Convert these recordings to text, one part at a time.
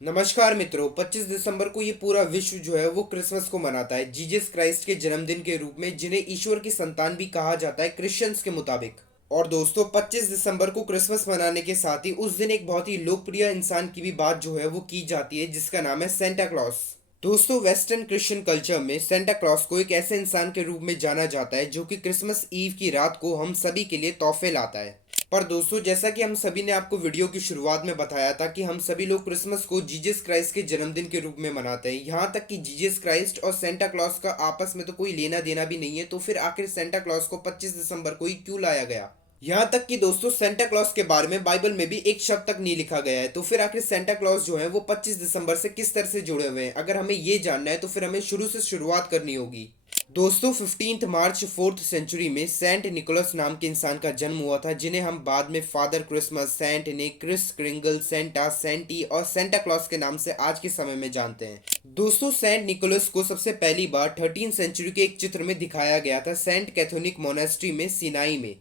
नमस्कार मित्रों। 25 दिसंबर को ये पूरा विश्व जो है वो क्रिसमस को मनाता है, जीसस क्राइस्ट के जन्मदिन के रूप में, जिन्हें ईश्वर की संतान भी कहा जाता है क्रिश्चियंस के मुताबिक। और दोस्तों, 25 दिसंबर को क्रिसमस मनाने के साथ ही उस दिन एक बहुत ही लोकप्रिय इंसान की भी बात जो है वो की जाती है, जिसका नाम है सेंटा क्लॉस। दोस्तों, वेस्टर्न क्रिश्चियन कल्चर में सेंटा क्लॉस को एक ऐसे इंसान के रूप में जाना जाता है जो कि क्रिसमस ईव की रात को हम सभी के लिए तोहफे लाता है। पर दोस्तों, जैसा कि हम सभी ने आपको वीडियो की शुरुआत में बताया था कि हम सभी लोग क्रिसमस को जीसस क्राइस्ट के जन्मदिन के रूप में मनाते हैं। यहाँ तक कि जीसस क्राइस्ट और सेंटा क्लॉस का आपस में तो कोई लेना देना भी नहीं है, तो फिर आखिर सेंटा क्लॉस को 25 दिसंबर को ही क्यों लाया गया। यहाँ तक कि दोस्तों, सेंटा क्लॉस के बारे में बाइबल में भी एक शब्द तक नहीं लिखा गया है, तो फिर आखिर सेंटा क्लॉस जो है वो 25 दिसंबर से किस तरह से जुड़े हुए हैं, अगर हमें ये जानना है तो फिर हमें शुरू से शुरुआत करनी होगी। दोस्तों, 15 मार्च 4th सेंचुरी में सेंट निकोलस नाम के इंसान का जन्म हुआ था, जिन्हें हम बाद में फादर क्रिसमस, सेंट निक, क्रिस क्रिंगल, सेंटा, सेंटी और सेंटा क्लॉस के नाम से आज के समय में जानते हैं। दोस्तों, सेंट निकोलस को सबसे पहली बार 13 सेंचुरी के एक चित्र में दिखाया गया था, सेंट कैथोलिक मोनेस्ट्री में, सिनाई में।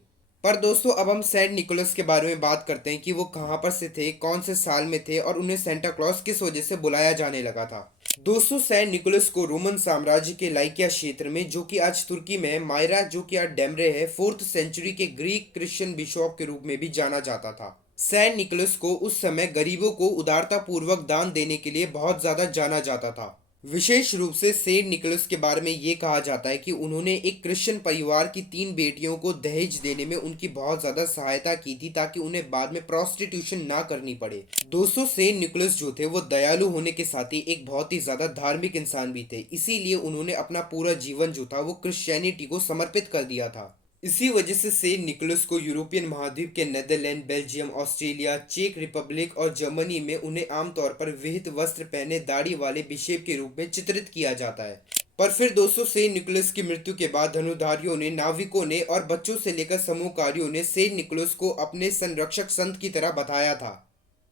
पर दोस्तों, अब हम सेंट निकोलस के बारे में बात करते हैं कि वो कहाँ पर से थे, कौन से साल में थे और उन्हें सेंटा क्लॉस किस वजह से बुलाया जाने लगा था। दोस्तों, सेंट निकोलस को रोमन साम्राज्य के लाइकिया क्षेत्र में, जो कि आज तुर्की में है, मायरा जो कि आज डेमरे है, 4th सेंचुरी के ग्रीक क्रिश्चियन बिशप के रूप में भी जाना जाता था। सेंट निकोलस को उस समय गरीबों को उदारता पूर्वक दान देने के लिए बहुत ज्यादा जाना जाता था। विशेष रूप से सेंट निकोलस के बारे में ये कहा जाता है कि उन्होंने एक क्रिश्चियन परिवार की 3 बेटियों को दहेज देने में उनकी बहुत ज्यादा सहायता की थी, ताकि उन्हें बाद में प्रोस्टिट्यूशन ना करनी पड़े। दोस्तों, सेंट निकोलस जो थे वो दयालु होने के साथ ही एक बहुत ही ज्यादा धार्मिक इंसान भी थे, इसीलिए उन्होंने अपना पूरा जीवन जो था वो क्रिश्चियनिटी को समर्पित कर दिया था। इसी वजह से सेंट निकोलस को यूरोपियन महाद्वीप के नेदरलैंड, बेल्जियम, ऑस्ट्रेलिया, चेक रिपब्लिक और जर्मनी में उन्हें आमतौर पर विहित वस्त्र पहने दाढ़ी वाले बिशप के रूप में चित्रित किया जाता है। पर फिर दोस्तों, सेंट निकोलस की मृत्यु के बाद धनुधारियों ने, नाविकों ने और बच्चों से लेकर समूहकारियों ने सेंट निकोलस को अपने संरक्षक संत की तरह बताया था।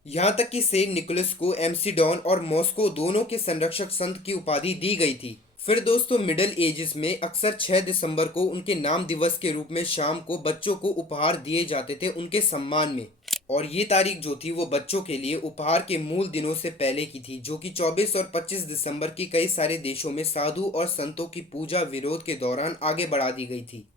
यहाँ तक कि सेंट निकोलस को एम्सिडॉन और मॉस्को दोनों के संरक्षक संत की उपाधि दी गई थी। फिर दोस्तों, मिडल एजेस में अक्सर 6 दिसंबर को उनके नाम दिवस के रूप में शाम को बच्चों को उपहार दिए जाते थे उनके सम्मान में। और ये तारीख जो थी वो बच्चों के लिए उपहार के मूल दिनों से पहले की थी, जो कि 24 और 25 दिसंबर की कई सारे देशों में साधु और संतों की पूजा विरोध के दौरान आगे बढ़ा दी गई थी।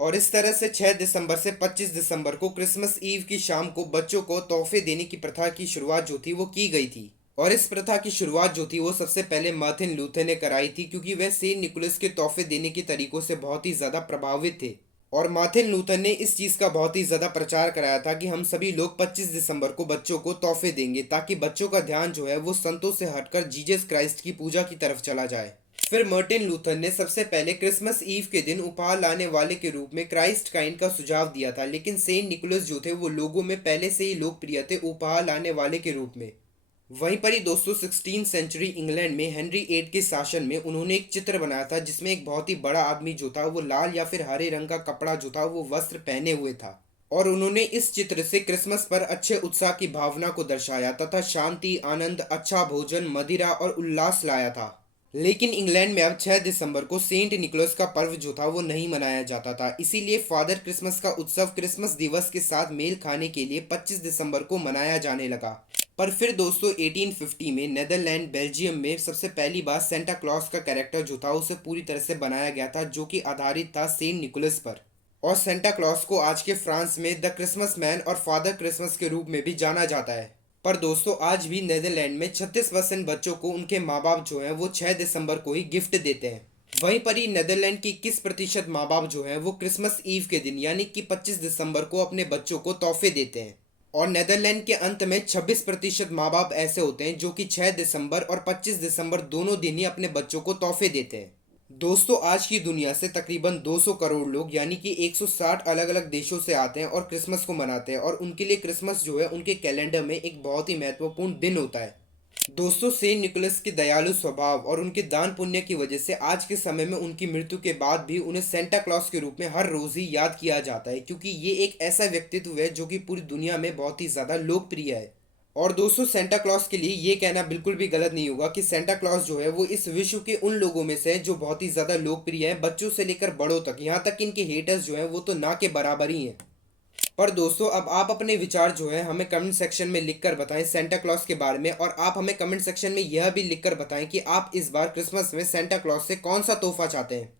और इस तरह से 6 दिसंबर से 25 दिसंबर को क्रिसमस ईव की शाम को बच्चों को तोहफे देने की प्रथा की शुरुआत जो थी वो की गई थी। और इस प्रथा की शुरुआत जो थी वो सबसे पहले मार्टिन लूथर ने कराई थी, क्योंकि वह सेंट निकोलस के तोहफे देने के तरीकों से बहुत ही ज़्यादा प्रभावित थे। और मार्टिन लूथर ने इस चीज़ का बहुत ही ज़्यादा प्रचार कराया था कि हम सभी लोग 25 दिसंबर को बच्चों को तोहफे देंगे, ताकि बच्चों का ध्यान जो है वो संतों से हटकर जीसस क्राइस्ट की पूजा की तरफ चला जाए। फिर मार्टिन लूथर ने सबसे पहले क्रिसमस ईव के दिन उपहार लाने वाले के रूप में क्राइस्ट काइंड का सुझाव दिया था, लेकिन सेंट निकोलस जो थे वो लोगों में पहले से ही लोकप्रिय थे उपहार लाने वाले के रूप में। वहीं पर ही दोस्तों, 16 सेंचुरी इंग्लैंड में हेनरी 8 के शासन में उन्होंने एक चित्र बनाया था, जिसमें एक बहुत ही बड़ा आदमी जो था वो लाल या फिर हरे रंग का कपड़ा जो था वो वस्त्र पहने हुए था। और उन्होंने इस चित्र से क्रिसमस पर अच्छे उत्साह की भावना को दर्शाया तथा शांति, आनंद, अच्छा भोजन, मदिरा और उल्लास लाया था। लेकिन इंग्लैंड में अब 6 दिसंबर को सेंट निकोलस का पर्व जो था वो नहीं मनाया जाता था, इसीलिए फादर क्रिसमस का उत्सव क्रिसमस दिवस के साथ मेल खाने के लिए 25 दिसंबर को मनाया जाने लगा। पर फिर दोस्तों, 1850 में नेदरलैंड, बेल्जियम में सबसे पहली बार सेंटा क्लॉस का कैरेक्टर जो था उसे पूरी तरह से बनाया गया था, जो कि आधारित था सेंट निकोलस पर। और सेंटा क्लॉस को आज के फ्रांस में द क्रिसमस मैन और फादर क्रिसमस के रूप में भी जाना जाता है। पर दोस्तों, आज भी नेदरलैंड में 36% बच्चों को उनके माँ बाप जो हैं वो 6 दिसंबर को ही गिफ्ट देते हैं। वहीं पर ही नेदरलैंड की 21% माँ बाप जो हैं वो क्रिसमस ईव के दिन यानी कि 25 दिसंबर को अपने बच्चों को तोहफे देते हैं। और नेदरलैंड के अंत में 26% माँ बाप ऐसे होते हैं जो कि 6 दिसंबर और 25 दिसंबर दोनों दिन ही अपने बच्चों को तोहफे देते हैं। दोस्तों, आज की दुनिया से तकरीबन 200 करोड़ लोग यानी कि 160 अलग अलग देशों से आते हैं और क्रिसमस को मनाते हैं, और उनके लिए क्रिसमस जो है उनके कैलेंडर में एक बहुत ही महत्वपूर्ण दिन होता है। दोस्तों, सेंट निकोलस के दयालु स्वभाव और उनके दान पुण्य की वजह से आज के समय में उनकी मृत्यु के बाद भी उन्हें सेंटा क्लॉस के रूप में हर रोज ही याद किया जाता है, क्योंकि ये एक ऐसा व्यक्तित्व है जो कि पूरी दुनिया में बहुत ही ज़्यादा लोकप्रिय है। और दोस्तों, सेंटा क्लॉस के लिए ये कहना बिल्कुल भी गलत नहीं होगा कि सेंटा क्लॉस जो है वो इस विश्व के उन लोगों में से है जो बहुत ही ज़्यादा लोकप्रिय है, बच्चों से लेकर बड़ों तक, यहाँ तक कि इनके हेटर्स जो हैं वो तो ना के बराबर ही हैं। पर दोस्तों अब आप अपने विचार जो है हमें कमेंट सेक्शन में लिखकर बताएं सेंटा क्लॉज के बारे में, और आप हमें कमेंट सेक्शन में यह भी लिखकर बताएं कि आप इस बार क्रिसमस में सेंटा क्लॉज से कौन सा तोहफा चाहते हैं।